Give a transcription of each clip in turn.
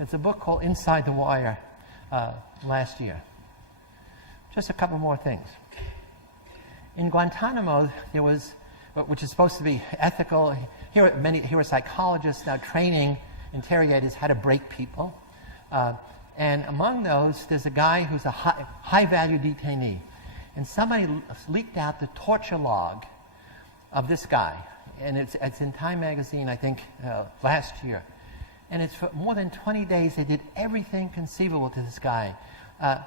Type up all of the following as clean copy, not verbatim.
It's a book called Inside the Wire last year. Just a couple more things. In Guantanamo, there was, which is supposed to be ethical, here are psychologists now training interrogators how to break people. And among those, there's a guy who's a high-value detainee. And somebody leaked out the torture log of this guy. And it's in Time magazine, I think, last year. And it's for more than 20 days, they did everything conceivable to this guy.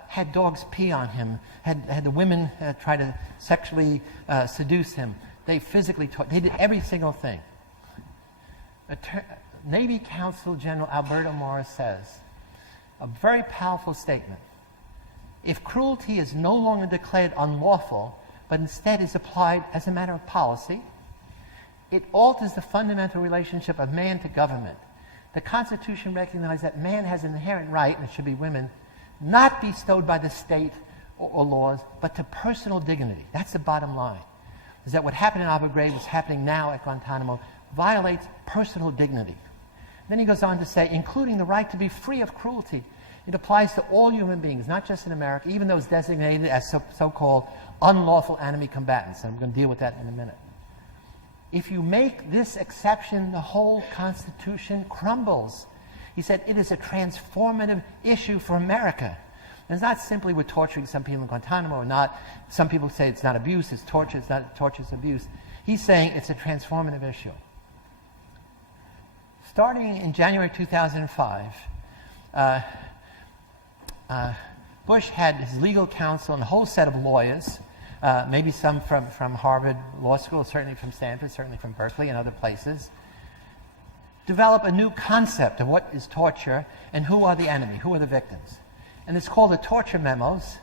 Had dogs pee on him, had the women try to sexually seduce him. They physically they did every single thing. Navy Counsel General Alberto Morris says, a very powerful statement. If cruelty is no longer declared unlawful, but instead is applied as a matter of policy, it alters the fundamental relationship of man to government. The Constitution recognizes that man has an inherent right, and it should be women, not bestowed by the state or laws, but to personal dignity. That's the bottom line. Is that what happened in Abu Ghraib, what's happening now at Guantanamo, violates personal dignity. Then he goes on to say, including the right to be free of cruelty. It applies to all human beings, not just in America, even those designated as so-called unlawful enemy combatants. And I'm going to deal with that in a minute. If you make this exception, the whole Constitution crumbles. He said it is a transformative issue for America. And it's not simply we're torturing some people in Guantanamo or not. Some people say it's not abuse, it's torture, it's not torture, it's abuse. He's saying it's a transformative issue. Starting in January 2005, Bush had his legal counsel and a whole set of lawyers, maybe some from Harvard Law School, certainly from Stanford, certainly from Berkeley and other places, develop a new concept of what is torture and who are the enemy, who are the victims. And it's called the Torture Memos.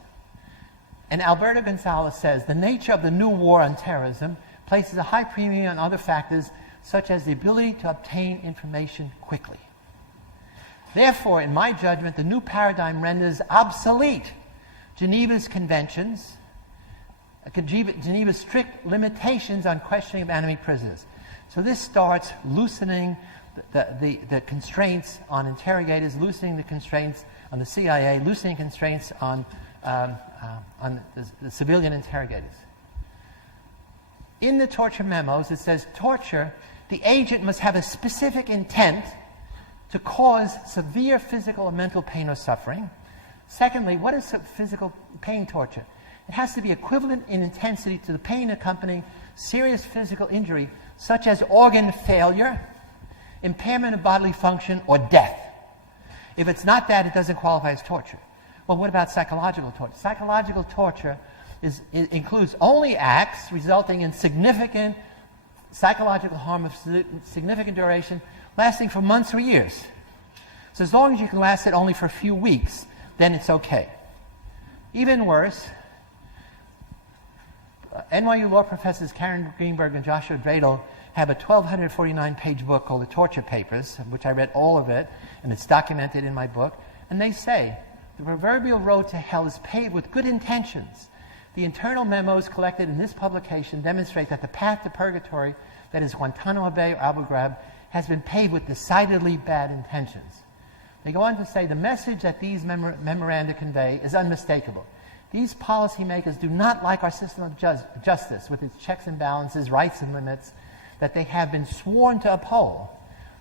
And Alberto Gonzales says, the nature of the new war on terrorism places a high premium on other factors, such as the ability to obtain information quickly. Therefore, in my judgment, the new paradigm renders obsolete Geneva's conventions, Geneva's strict limitations on questioning of enemy prisoners. So this starts loosening the constraints on interrogators, loosening the constraints on the CIA, loosening constraints on the civilian interrogators. In the torture memos, it says torture, the agent must have a specific intent to cause severe physical or mental pain or suffering. Secondly, what is physical pain torture? It has to be equivalent in intensity to the pain accompanying serious physical injury, such as organ failure, impairment of bodily function, or death. If it's not that, it doesn't qualify as torture. Well, what about psychological torture? Psychological torture includes only acts resulting in significant psychological harm of significant duration, lasting for months or years. So as long as you can last it only for a few weeks, then it's okay. Even worse, NYU law professors Karen Greenberg and Joshua Dreidel have a 1,249-page book called The Torture Papers, of which I read all of it, and it's documented in my book. And they say, the proverbial road to hell is paved with good intentions. The internal memos collected in this publication demonstrate that the path to purgatory, that is Guantanamo Bay or Abu Ghraib, has been paved with decidedly bad intentions. They go on to say the message that these memoranda convey is unmistakable. These policymakers do not like our system of justice with its checks and balances, rights and limits that they have been sworn to uphold.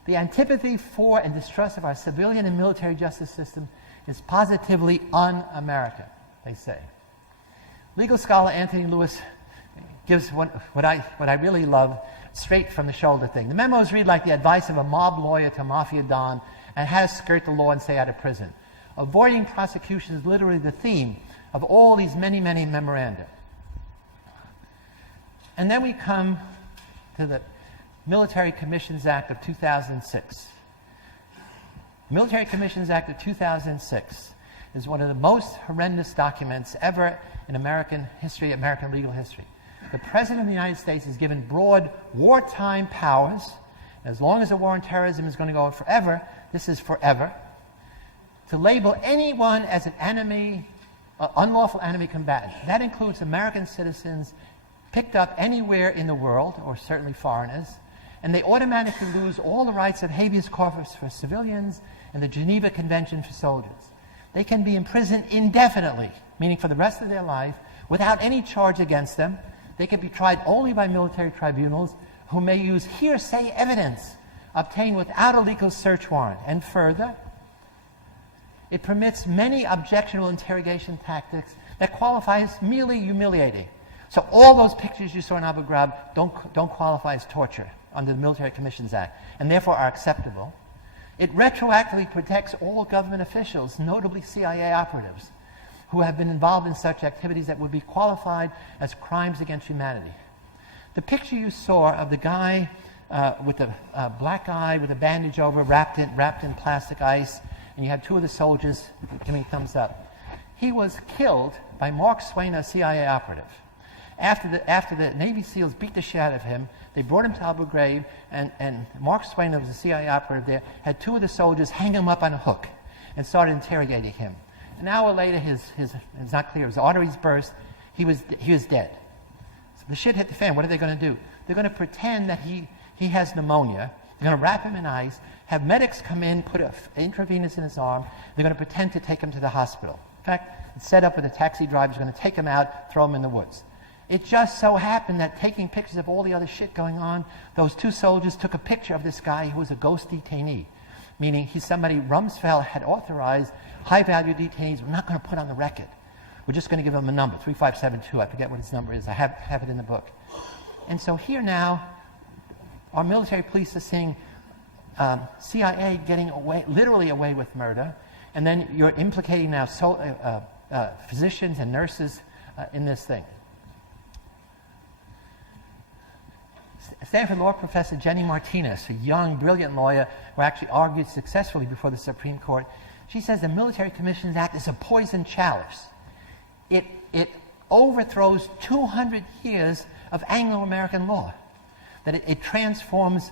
The antipathy for and distrust of our civilian and military justice system is positively un-American, they say. Legal scholar Anthony Lewis gives what I really love, straight from the shoulder thing. The memos read like the advice of a mob lawyer to a mafia don and how to skirt the law and stay out of prison. Avoiding prosecution is literally the theme of all these many, many memoranda. And then we come to the Military Commissions Act of 2006. Military Commissions Act of 2006 is one of the most horrendous documents ever in American history, American legal history. The President of the United States is given broad wartime powers. As long as the war on terrorism is going to go on forever, this is forever, to label anyone as an enemy, unlawful enemy combatant. That includes American citizens picked up anywhere in the world, or certainly foreigners, and they automatically lose all the rights of habeas corpus for civilians and the Geneva Convention for Soldiers. They can be imprisoned indefinitely, meaning for the rest of their life, without any charge against them. They can be tried only by military tribunals who may use hearsay evidence obtained without a legal search warrant. And further, it permits many objectionable interrogation tactics that qualify as merely humiliating. So all those pictures you saw in Abu Ghraib don't qualify as torture under the Military Commissions Act, and therefore are acceptable. It retroactively protects all government officials, notably CIA operatives, who have been involved in such activities that would be qualified as crimes against humanity. The picture you saw of the guy with the black eye with a bandage over, wrapped in plastic ice, and you had two of the soldiers giving thumbs up. He was killed by Mark Swain, a CIA operative. After the Navy SEALs beat the shit out of him, they brought him to Abu Ghraib, and Mark Swain, who was a CIA operative there, had two of the soldiers hang him up on a hook and started interrogating him. An hour later, it's not clear, his arteries burst, he was dead. So the shit hit the fan. What are they going to do? They're going to pretend that he has pneumonia. They're going to wrap him in ice, have medics come in, put an intravenous in his arm. They're going to pretend to take him to the hospital. In fact, it's set up with a taxi driver who's going to take him out, throw him in the woods. It just so happened that taking pictures of all the other shit going on, those two soldiers took a picture of this guy who was a ghost detainee, meaning he's somebody Rumsfeld had authorized high-value detainees we're not going to put on the record. We're just going to give him a number, 3572. I forget what his number is. I have it in the book. And so here now, our military police are seeing CIA getting away, literally away with murder, and then you're implicating now physicians and nurses in this thing. Stanford law professor Jenny Martinez, a young, brilliant lawyer who actually argued successfully before the Supreme Court, she says the Military Commissions Act is a poison chalice. It overthrows 200 years of Anglo-American law, that it transforms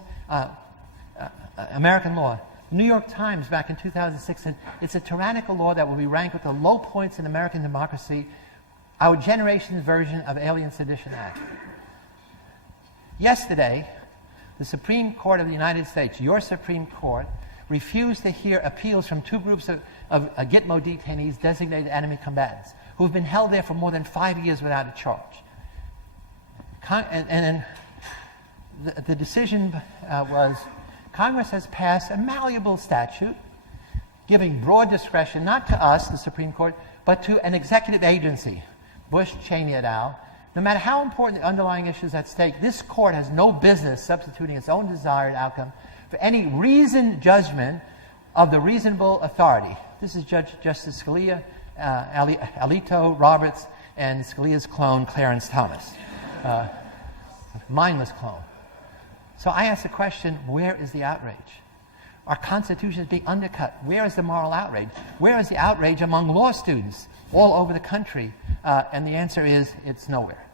American law. The New York Times back in 2006 said it's a tyrannical law that will be ranked with the low points in American democracy, our generation's version of Alien Sedition Act. Yesterday, the Supreme Court of the United States, your Supreme Court, refused to hear appeals from two groups of Gitmo detainees, designated enemy combatants, who have been held there for more than 5 years without a charge. The decision was Congress has passed a malleable statute giving broad discretion, not to us, the Supreme Court, but to an executive agency, Bush, Cheney et al. No matter how important the underlying issues at stake, this court has no business substituting its own desired outcome for any reasoned judgment of the reasonable authority. This is Justice Scalia, Alito, Roberts, and Scalia's clone, Clarence Thomas. Mindless clone. So I ask the question, where is the outrage? Our Constitution is being undercut. Where is the moral outrage? Where is the outrage among law students all over the country? And the answer is, it's nowhere.